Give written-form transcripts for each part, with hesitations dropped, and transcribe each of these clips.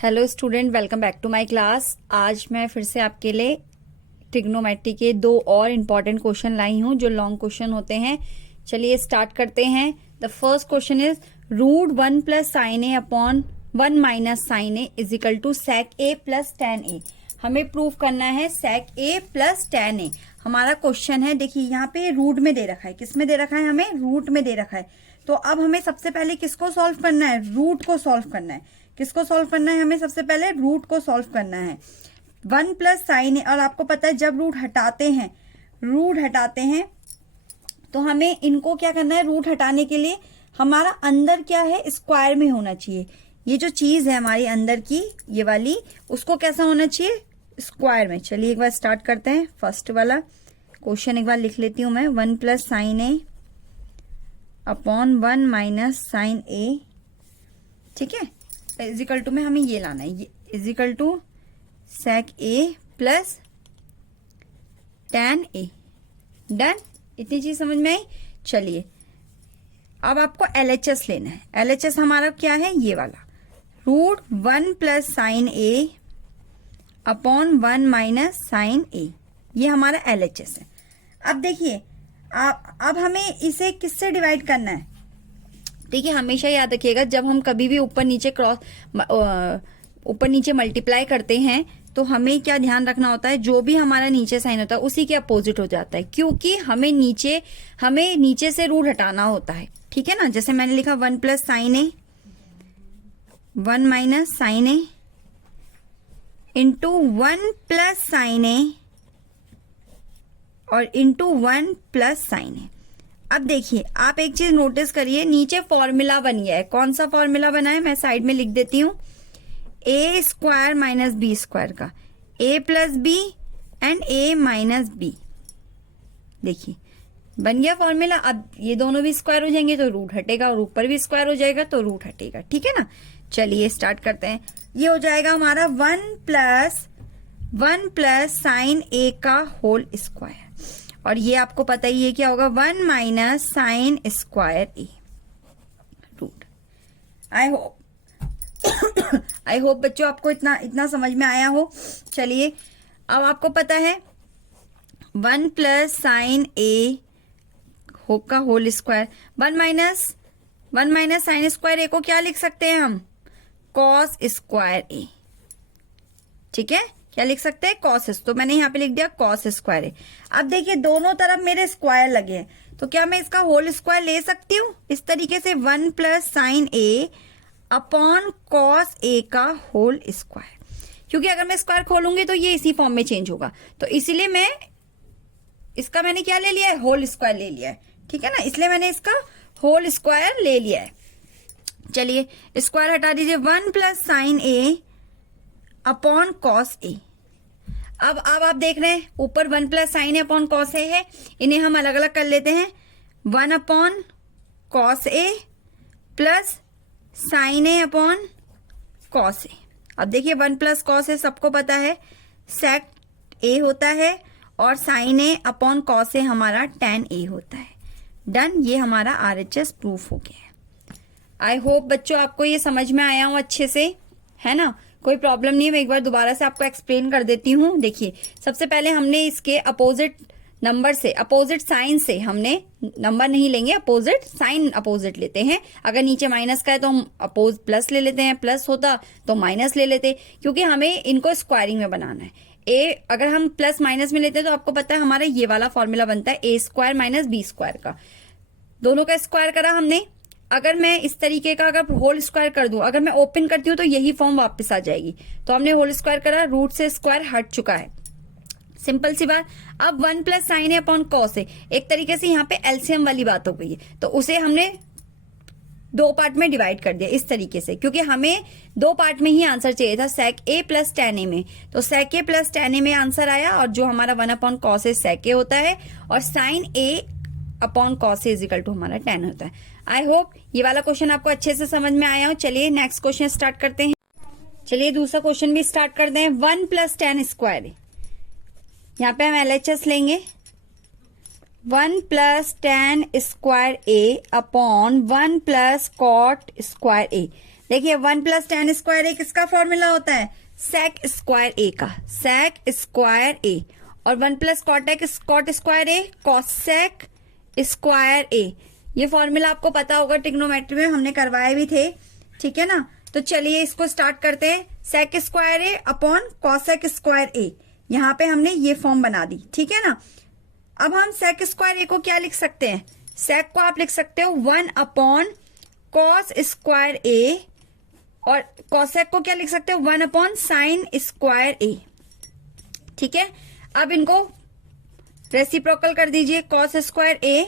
Hello student, welcome back to my class. आज मैं फिर से आपके लिए ट्रिग्नोमेट्री के दो और इम्पॉर्टेंट क्वेश्चन लाई हूँ जो लॉन्ग क्वेश्चन होते हैं। चलिए स्टार्ट करते हैं। The first question is root 1 plus sine A upon 1 minus sine A is equal to sec A plus ten A. हमें प्रूव करना है सेक ए प्लस टेन ए। हमारा क्वेश्चन है, देखिए यहाँ पे रूट में दे रखा है। किस में दे रखा है? हमें रूट में दे रखा है। तो अब हमें सबसे पहले किसको सॉल्व करना है? रूट को सॉल्व करना है। किसको सॉल्व करना है? हमें सबसे पहले रूट को सॉल्व करना है। 1 प्लस साइन ए, और आपको पता है जब रूट हटाते हैं तो हमें इनको क्या करना है? रूट हटाने के लिए हमारा अंदर क्या है? स्क्वायर में होना चाहिए। ये जो चीज है हमारी अंदर की, ये वाली, उसको कैसा होना चाहिए? स्क्वायर में। चलिए एक बार स्टार्ट करते हैं। फर्स्ट वाला क्वेश्चन एक बार लिख लेती हूं मैं। 1 plus sine A upon 1 minus sine ए, ठीक है, इजिकल टू में हमें ये लाना है, ये equal to sec A plus ten A. Done, इतनी चीज समझ में आई। चलिए अब आपको एलएचएस लेना है। एलएचएस हमारा क्या है? ये वाला root 1 plus sine A upon 1 minus sine ए, ये हमारा एलएचएस है। अब देखिए अब हमें इसे किससे डिवाइड करना है? ठीक है, हमेशा याद रखिएगा जब हम कभी भी ऊपर नीचे मल्टीप्लाई करते हैं तो हमें क्या ध्यान रखना होता है? जो भी हमारा नीचे साइन होता है उसी के अपोजिट हो जाता है, क्योंकि हमें नीचे से रूट हटाना होता है। ठीक है ना? जैसे मैंने लिखा 1 प्लस साइन ए 1 माइनस साइन ए इंटू 1 प्लस साइन ए और इंटू 1 प्लस साइन ए। अब देखिए आप एक चीज नोटिस करिए, नीचे फॉर्मूला बन गया है। कौन सा फॉर्मूला बना है? मैं साइड में लिख देती हूँ। A square minus B square का, A plus B and A minus B. देखिए बन गया फॉर्मूला। अब ये दोनों भी स्क्वायर हो जाएंगे तो रूट हटेगा, और ऊपर भी स्क्वायर हो जाएगा तो रूट हटेगा। ठीक है ना? चलिए स्टार्ट करते हैं। ये हो जाएगा हमारा 1 प्लस साइन ए का होल स्क्वायर, और ये आपको पता ही है क्या होगा? 1 minus sine square A root. I hope बच्चों आपको इतना समझ में आया हो। चलिए अब आपको पता है 1 प्लस साइन ए का whole square, 1 minus sine square A को क्या लिख सकते हैं हम? Cos square A. ठीक है, क्या लिख सकते हैं? कॉस। तो मैंने यहाँ पे लिख दिया कॉस स्क्वायर ए। अब देखिए दोनों तरफ मेरे स्क्वायर लगे हैं, तो क्या मैं इसका होल स्क्वायर ले सकती हूँ? इस तरीके से 1 plus sine A upon cos ए का होल स्क्वायर, क्योंकि अगर मैं स्क्वायर खोलूंगी तो ये इसी फॉर्म में चेंज होगा। तो इसीलिए मैंने क्या ले लिया है? होल स्क्वायर ले लिया है। ठीक है ना? इसलिए मैंने इसका होल स्क्वायर ले लिया है। चलिए स्क्वायर हटा दीजिए। 1 plus sine A upon cos ए। अब आप देख रहे हैं ऊपर 1 plus sine A upon cos ए है, इन्हें हम अलग अलग कर लेते हैं। 1 upon cos A plus sine A upon cos ए। अब देखिए 1 प्लस कॉस ए सबको पता है सेक ए होता है, और साइन ए अपॉन कॉस ए हमारा टेन ए होता है। डन, ये हमारा आरएचएस प्रूफ हो गया है। आई होप बच्चों आपको ये समझ में आया हो अच्छे से, है ना? कोई प्रॉब्लम नहीं है। मैं एक बार दोबारा से आपको एक्सप्लेन कर देती हूँ। देखिए सबसे पहले हमने इसके अपोजिट साइन से हमने नंबर नहीं लेंगे, अपोजिट साइन अपोजिट लेते हैं। अगर नीचे माइनस का है तो हम प्लस ले लेते हैं, प्लस होता तो माइनस ले लेते, क्योंकि हमें इनको स्क्वायरिंग में बनाना है। ए अगर हम प्लस माइनस में लेते हैं तो आपको पता है हमारा ये वाला फॉर्मूला बनता है ए स्क्वायर माइनस बी स्क्वायर का। दोनों का स्क्वायर करा हमने। अगर मैं इस तरीके का अगर होल स्क्वायर कर दूं, अगर मैं ओपन करती हूँ तो यही फॉर्म वापस आ जाएगी। तो हमने होल स्क्वायर करा, रूट से स्क्वायर हट चुका है। सिंपल सी बात। अब 1 plus sine A upon cos ए, एक तरीके से यहाँ पे एलसीएम वाली बात हो गई है, तो उसे हमने दो पार्ट में डिवाइड कर दिया इस तरीके से, क्योंकि हमें दो पार्ट में ही आंसर चाहिए था सेक ए प्लस टेन ए में। तो सेक ए प्लस टेन ए में आंसर आया, और जो हमारा 1 अपॉन कॉस ए सेक ए होता है, और sine A upon cos A equal to हमारा 10 होता है। आई होप ये वाला क्वेश्चन आपको अच्छे से समझ में आया हो। चलिए नेक्स्ट क्वेश्चन स्टार्ट करते हैं। चलिए दूसरा क्वेश्चन भी स्टार्ट कर दें। 1 प्लस टेन स्क्वायर, यहाँ पे हम एलएचएस लेंगे। 1 प्लस टेन स्क्वायर ए अपॉन 1 प्लस कॉट स्क्वायर ए। देखिए 1 प्लस टेन स्क्वायर ए किसका फॉर्मूला होता है, सेक स्क्वायर ए का, सेक स्क्वायर ए। और 1 प्लस कॉटेक कॉट स्क्वायर ए, कॉसेक स्क्वायर ए। ये फॉर्मूला आपको पता होगा, ट्रिग्नोमेट्री में हमने करवाए भी थे, ठीक है ना। तो चलिए इसको स्टार्ट करते हैं। सेक स्क्वायर ए अपॉन कॉसेक स्क्वायर ए, यहाँ पे हमने ये फॉर्म बना दी, ठीक है ना। अब हम सेक स्क्वायर ए को क्या लिख सकते हैं, सेक को आप लिख सकते हो 1 अपॉन कॉस स्क्वायर ए, और कॉसेक को क्या लिख सकते हो 1 अपॉन साइन स्क्वायर ए, ठीक है। अब इनको रेसिप्रोकल कर दीजिए, कॉस स्क्वायर ए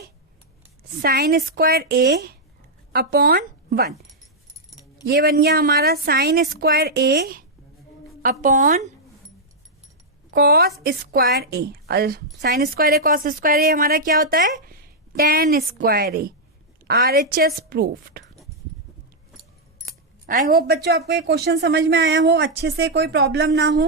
साइन स्क्वायर ए अपॉन 1, ये बन गया हमारा साइन स्क्वायर ए अपॉन कॉस स्क्वायर ए। और साइन स्क्वायर ए कॉस स्क्वायर ए हमारा क्या होता है, टेन स्क्वायर ए। RHS proofed. आई होप बच्चों आपको ये क्वेश्चन समझ में आया हो, अच्छे से कोई प्रॉब्लम ना हो।